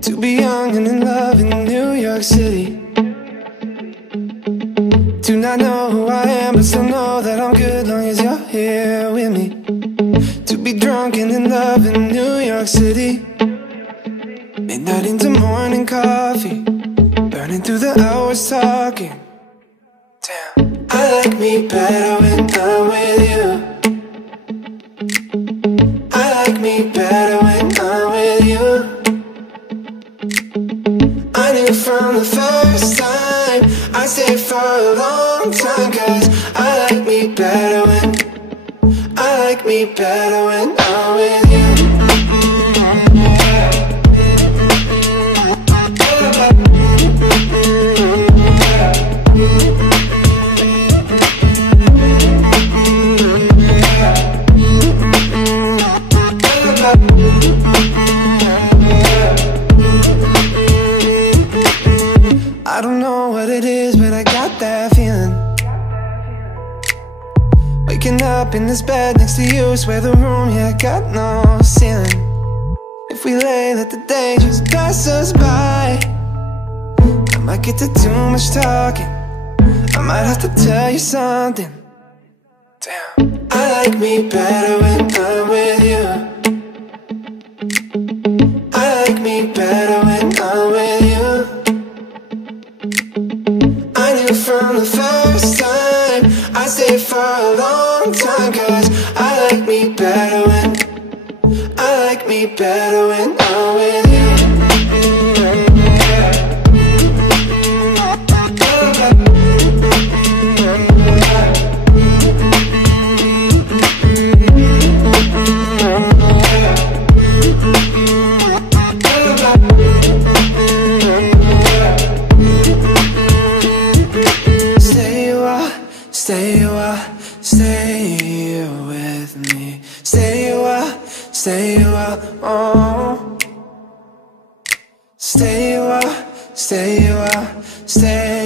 To be young and in love in New York City, do not know who I am, but still know that I'm good long as you're here with me. To be drunk and in love in New York City, midnight into morning coffee, burning through the hours talking. Damn, I like me better when I'm with you. I like me better when I'm with you. I knew from the first time I stayed for a long time, 'cause I like me better when I'm with you. I don't know what it is, but I got that feeling. Waking up in this bed next to you, swear the room, yeah, got no ceiling. If we lay, let the day just pass us by. I might get to too much talking, I might have to tell you something. Damn, I like me better when I'm with you. I like me better when I'm with you. I knew from the first time I stayed for a long time, 'cause I like me better when I'm with you. Stay with me. Stay a while, oh. Stay a while, stay